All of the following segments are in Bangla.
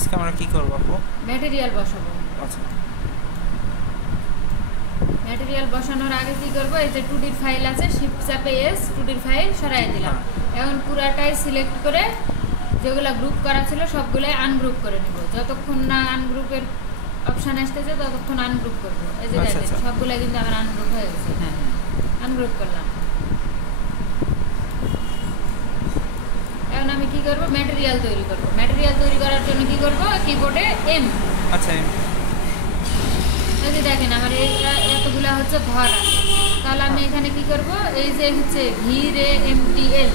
আজকে আমরা কি করব আপু? ম্যাটেরিয়াল বসাবো। আচ্ছা, ম্যাটেরিয়াল বসানোর আগে কি করব, এই যে 2D ফাইল আছে, শিফট চাপে এস 2D ফাইল সরাই দিলাম। এখন পুরাটাই সিলেক্ট করে যেগুলো গ্রুপ করা ছিল সবগুলাই আনগ্রুপ করে নিব। যতক্ষণ না আনগ্রুপের অপশন আসতেছে ততক্ষণ আনগ্রুপ করব। এই যে দেখেন সবগুলাই কিন্তু আমার আনগ্রুপ হয়ে গেছে। আনগ্রুপ করলাম। এখন আমি কি করব, ম্যাটেরিয়াল তৈরি করব। ম্যাটেরিয়াল তৈরি করার জন্য কি করব, কিবোর্ডে এম। আচ্ছা, এম। এই যে দেখেন আমার এতগুলা হচ্ছে ঘর আছে, তাহলে আমি এখানে কি করব, এই যে হচ্ছে VRAMTL,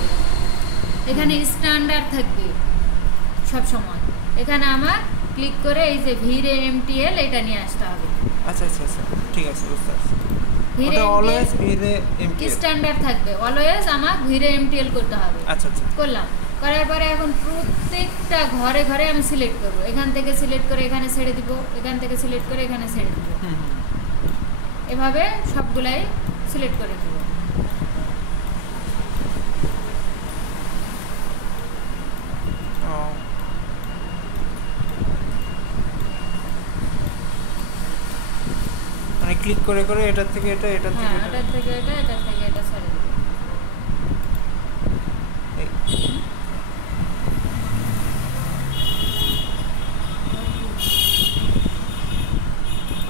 এখানে স্ট্যান্ডার্ড থাকবে সব সময়। এখানে আমার ক্লিক করে এই যে VRAMTL এটা নিয়ে আসতে হবে। আচ্ছা আচ্ছা আচ্ছা, ঠিক আছে, বুঝতে পারছি। ওটা অলওয়েজ VRAMTL স্ট্যান্ডার্ড থাকবে, অলওয়েজ আমার VRAMTL করতে হবে। আচ্ছা আচ্ছা, করলাম। করার পরে এখন প্রত্যেকটা ঘরে ঘরে আমি সিলেক্ট করব। এখান থেকে সিলেক্ট করে এখানে ছেড়ে দিব, এখান থেকে সিলেক্ট করে এখানে ছেড়ে দিব। এভাবে সবগুলাই সিলেক্ট করে দিব। মানে ক্লিক করে করে এটার থেকে এটা, এটার থেকে এটা, এটার থেকে এটা, এটার থেকে এটা ছেড়ে দিব।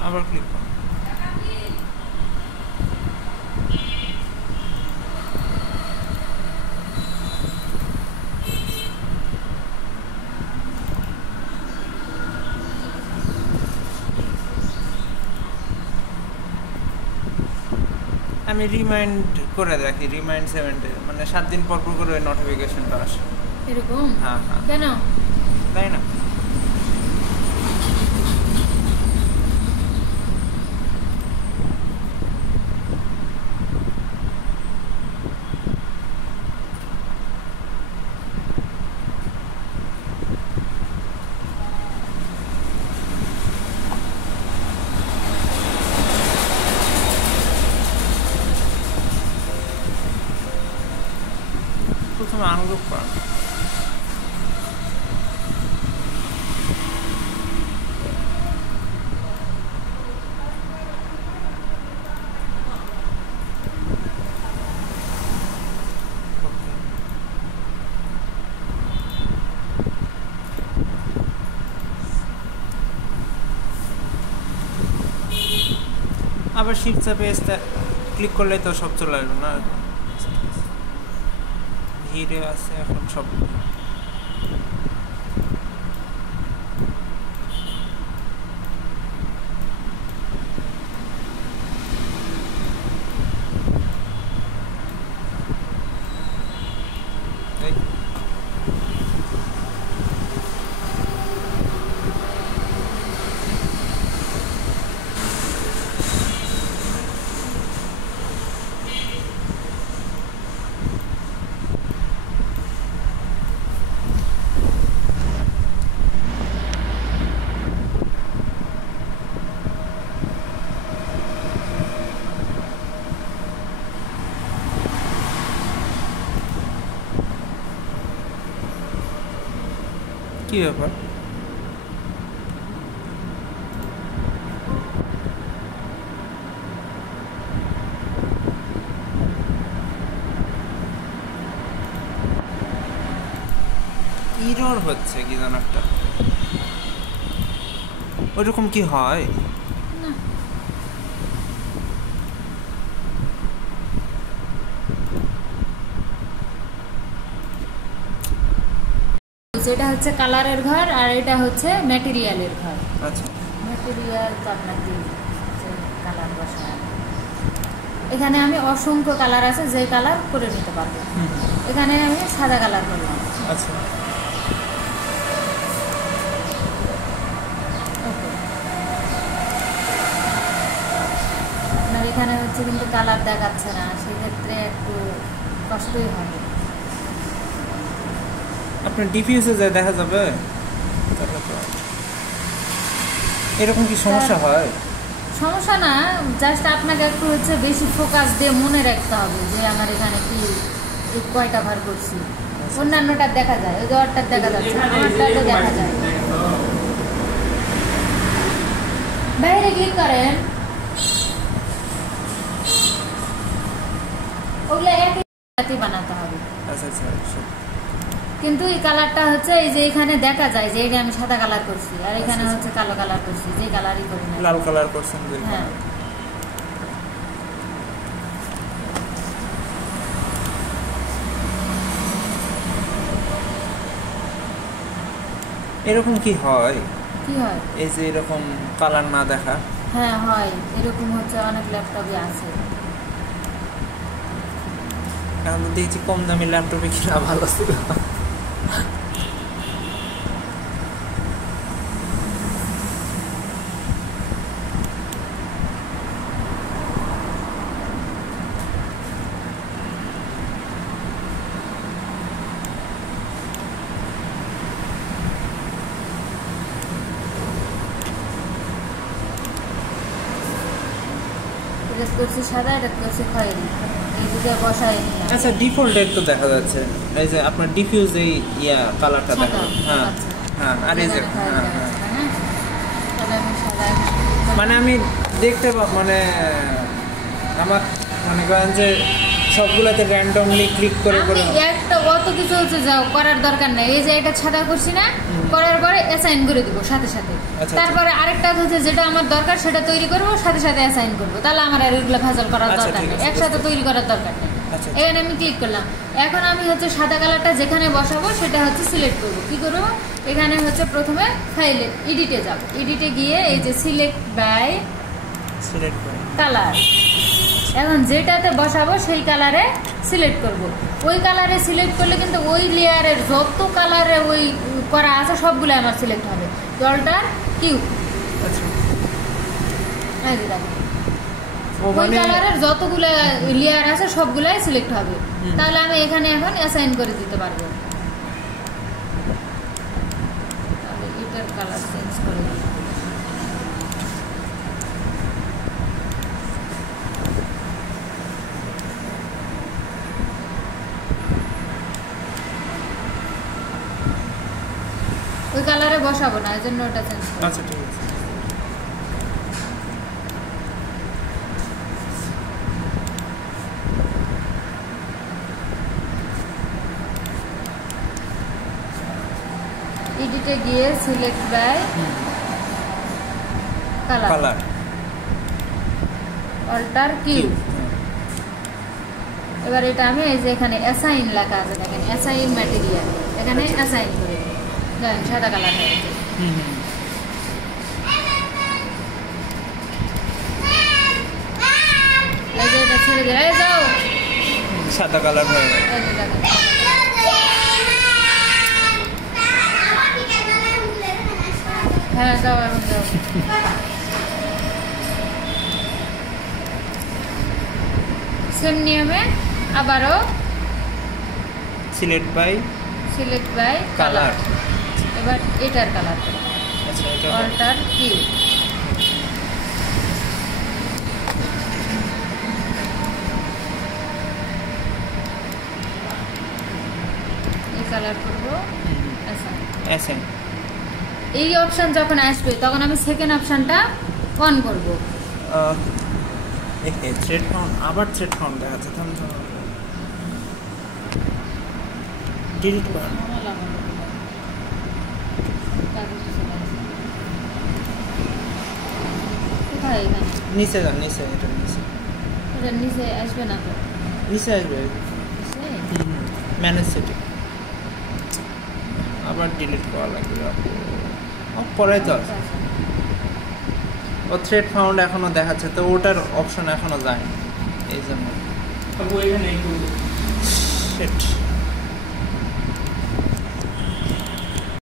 আবার ক্লিক করুন। আমি রিমাইন্ড করে দেখি, রিমাইন্ড 7 ডে, মানে 7 দিন পর পর করে নোটিফিকেশনটা আসে এরকম। হ্যাঁ হ্যাঁ, কেন তাই না? প্রথমে আনগ্রুপ করা। আবার শিফট চাপে ক্লিক করলে তো সব চলে আসবে না? হিরে আছে এখন সব। কি ব্যাপার? ইরর হচ্ছে কি জানো একটা, ওইরকম কি হয়? এটা হচ্ছে কালারের ঘর আর এটা হচ্ছে ম্যাটেরিয়ালের ঘর। আচ্ছা, ম্যাটেরিয়াল তো আপনাকে কালার বসায়। এখানে আমি অসংখ্য কালার আছে, যে কালার করে নিতে পারবো। এখানে আমি সাদা কালার করলাম। আচ্ছা, আপনার এখানে হচ্ছে কিন্তু কালার দেখাচ্ছে না, সেক্ষেত্রে একটু কষ্টই হবে। আপনার ডিফিউজে যায় দেখা যাবে। এরকম কি সমস্যা হয়? সমস্যা না, জাস্ট আপনাকে একটু হচ্ছে বেশি ফোকাস দিয়ে মনে রাখতে হবে যে আমার এখানে কি কয়টা ভার করছি। অন্যান্যটা দেখা যায়, ওই যে ওরটা দেখা যাচ্ছে, আমারটা তো দেখা যায়। বাইরে ক্লিক করেন, ওগুলো একই সাথে বানাতে হবে। আচ্ছা আচ্ছা আচ্ছা। কিন্তু এই কালারটা হচ্ছে এই যে এখানে দেখা যায় যে এটা আমি সাদা কালার করছি, আর এখানে আচ্ছা, হচ্ছে কালো কালার করছি, যে কালারই করি না। লাল কালার করছেন যে। হ্যাঁ, এরকম কি হয়? কি হয়? এই যে এরকম কালার না দেখা? হ্যাঁ হয়, এরকম হচ্ছে অনেক ল্যাপটপে আছে। আমি দেখছি কম দামি ল্যাপটপে কিনা ভালো ছিল। এটা করছি সাদা, এটা করছি খয়েরি, এই দুটো বসাই নিলাম। আচ্ছা, ডিফল্টের তো দেখা যাচ্ছে এই যে আপনার ডিফিউজ এই কালারটা দেখা যাচ্ছে। হ্যাঁ হ্যাঁ, আর এই যে হ্যাঁ হ্যাঁ, তাহলে আমি সাদা মানে আমি দেখতে মানে আমার মনে করেন যে সবগুলোতে র্যান্ডমলি ক্লিক করে করে আমি একটা অত কিছু হচ্ছে যাও করার দরকার নাই। এই যে এটা সাদা করছি না, করার পরে অ্যাসাইন করে দিব সাথে সাথে। আচ্ছা, তারপরে আরেকটা হচ্ছে যেটা আমার দরকার সেটা তৈরি করব, সাথে সাথে অ্যাসাইন করব। তাহলে আমার আর এগুলো ভেজাল করার আচ্ছা, দরকার ঠিক নেই, আছে, একসাথে তৈরি করার দরকার নেই। আচ্ছা, এখানে আমি ক্লিক করলাম। এখন আমি হচ্ছে সাদা কালারটা যেখানে বসাবো সেটা হচ্ছে সিলেক্ট করব। কি করব? এখানে হচ্ছে প্রথমে ফাইলে এডিটে যাব, এডিটে গিয়ে এই যে সিলেক্ট বাই সিলেক্ট করে কালার, এখন যেটাতে বসাবো সেই কালারে সিলেক্ট করব। ওই কালারে সিলেক্ট করলে কিন্তু ওই লেয়ারের যত কালারে ওই করা আছে সবগুলো আমার সিলেক্ট হবে। জলটার কিউ, আচ্ছা। এই যে দেখো ও ওই মানে কালারের যতগুলো লেয়ার আছে সবগুলাই সিলেক্ট হবে। তাহলে আমি এখানে এখন অ্যাসাইন করে দিতে পারবো। তাহলে এটার কালার চেঞ্জ করে দিই। ওই কালারে বসাবো না, এই জন্য ওটা চেঞ্জ করব। আচ্ছা, ঠিক আছে। এডিটে গিয়ে select by colour, colour alter Q. এবার এটা আমি এই যে এখানে অ্যাসাইন লেখা আছে দেখেন, অ্যাসাইন ম্যাটেরিয়াল, এখানে অ্যাসাইন করে দিই। দেখেন সাদা কালার হয়ে গেছে। এই যে এটা ছেড়ে দিয়ে যাও, সাদা কালার হয়ে গেল। এই যে দেখেন। হ্যাঁ যাও, এখন যাও। সেম নিয়মে আবারও select by select by colour. Colour. এবার এটার কালার আচ্ছা, এটা অল্টার কিউ। এই কালার করবো অ্যাসাইন। অ্যাসাইন। এই অপশন যখন আসবে তখন আমি সেকেন্ড অপশনটা অন করব। থ্রেড কাউন্ট, আবার থ্রেড কাউন্ট দেখাচ্ছে। ডিলিট করেন। কোথায় এখানে? নিচে যান, নিচে, এটা নিচে, এটা নিচে আসবে না তো? নিচে আসবে। ম্যানেজ সেটিং আবার ডিলিট করা লাগবে। পরে তো আছে। ও থ্রেড ফাউন্ড এখনো দেখাচ্ছে, তো ওটার অপশন এখনো যায়নি, এই জন্য। এখানে